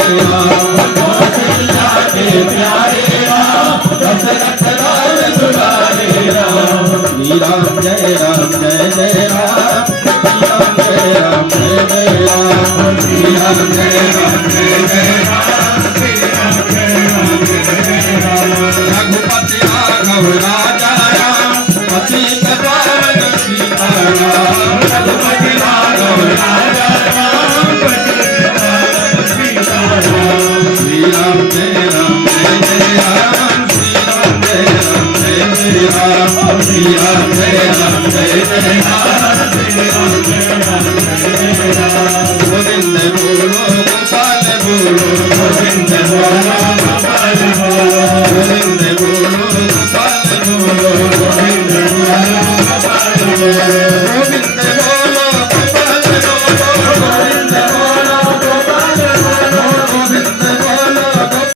राम कौशल्या के प्यारे राम दशरथ राज दुलारे राम श्री राम जय राम जय जय राम श्री राम जय राम जय जय राम श्री राम जय राम जय जय